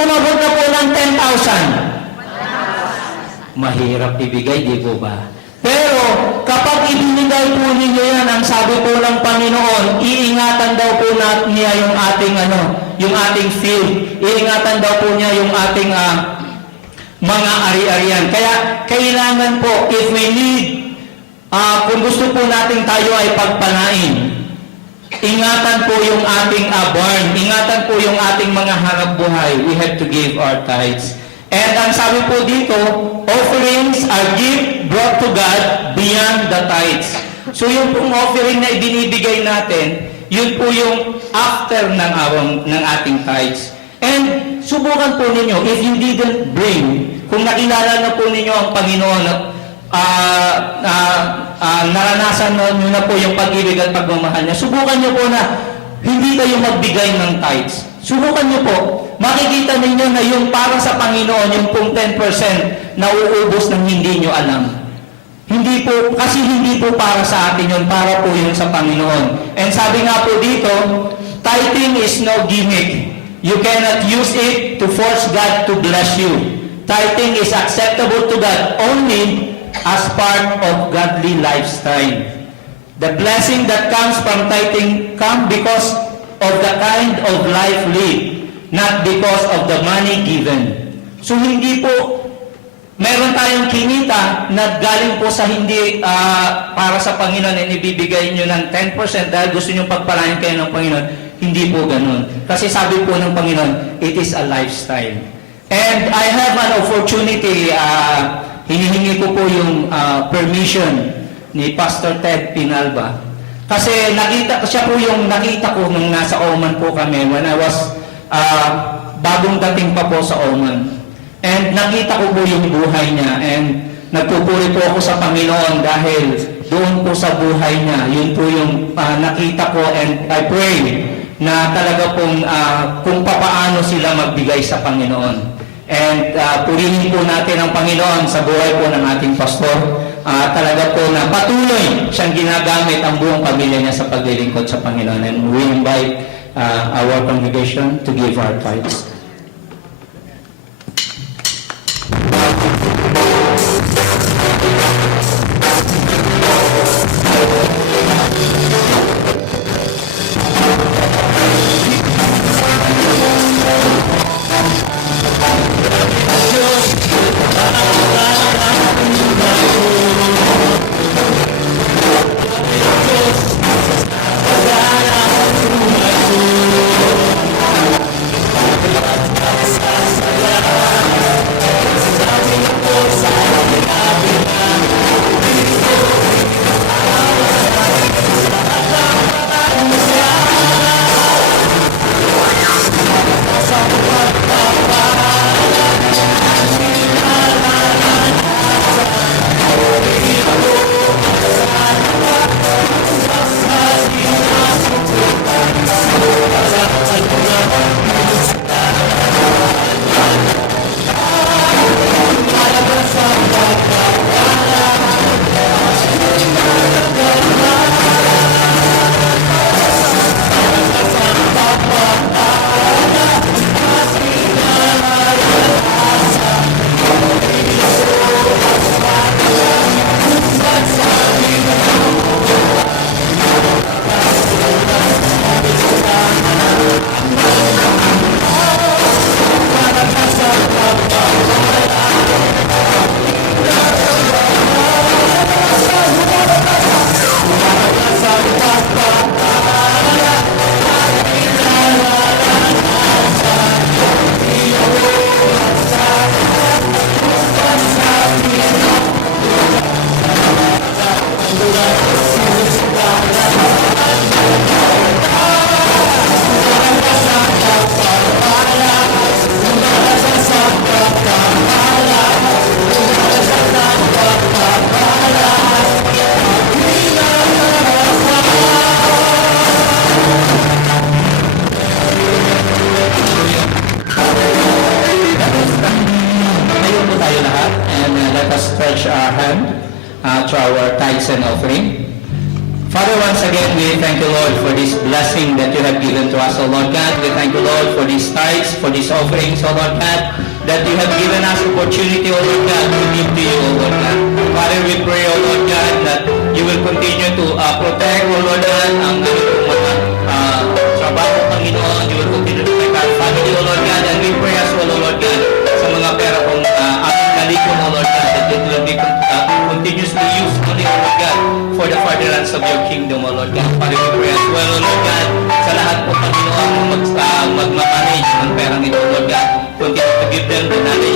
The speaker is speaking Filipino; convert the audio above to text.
umabot na po ng 10,000? Mahirap ibigay, di po ba? Pero kapag ibinigay po ninyo yan, ang sabi po ng Panginoon, iingatan daw po niya yung ating yung ating field. Iingatan daw po niya yung ating mga ari-arian. Kaya kailangan po, if we need, kung gusto po natin tayo ay pagpalain, ingatan po yung ating barn, ingatan po yung ating mga hanap buhay. We have to give our tithes. And ang sabi po dito, offerings are gift brought to God beyond the tithes. So yung pong offering na ibinibigay natin, yun po yung after ng ating tithes. And subukan po ninyo, if you didn't bring, kung nakilala na po ninyo ang Panginoon, naranasan nyo na po yung pag-ibig at pagmamahal niya, subukan nyo po na hindi kayo magbigay ng tithes. Subukan nyo po, makikita ninyo na yung para sa Panginoon, yung pong 10% na uubos ng hindi nyo alam. Hindi po, kasi hindi po para sa atin yun, para po yun sa Panginoon. And sabi nga po dito, tithing is no gimmick. You cannot use it to force God to bless you. Tithing is acceptable to God only as part of godly lifestyle. The blessing that comes from tithing comes because of the kind of life lived, not because of the money given. So hindi po, meron tayong kinita na galing po sa hindi para sa Panginoon na ibibigay nyo ng 10% dahil gusto nyo pagpalain kayo ng Panginoon. Hindi po ganun. Kasi sabi po ng Panginoon, it is a lifestyle. And I have an opportunity, hinihingi ko po yung permission ni Pastor Ted Pinalba. Kasi siya po yung nakita ko nung nasa Oman po kami when I was bagong dating pa po sa Oman. And nakita ko po yung buhay niya and nagpupuri po ako sa Panginoon dahil doon po sa buhay niya. Yun po yung nakita ko and I pray na talaga pong kung papaano sila magbigay sa Panginoon. And purihin po natin ang Panginoon sa buhay po ng ating pastor. Talaga po na patuloy siyang ginagamit ang buong pamilya niya sa paglilingkod sa Panginoon. And we invite our congregation to give our tithes. stretch our hand to our tithes and offering. Father, once again, we thank you, Lord, for this blessing that you have given to us, O Lord God. We thank you, Lord, for these tithes, for these offerings, O Lord God, that you have given us opportunity, O Lord God, to give to you, O Lord God. Father, we pray, O Lord God, that you will continue to protect, O Lord God, ang aming mga trabaho, Panginoon. You will continue to protect our family, O Lord God, and we pray as well, O Lord God, sa mga pera kong aming nalikon, O Lord God, that it will be continuously used only, O Lord God, for the furtherance of your kingdom, O Lord God. Father, we pray as well, O Lord God, sa lahat po, Panginoon, magmamanage ng perang ito, O Lord God. Continue to give them the knowledge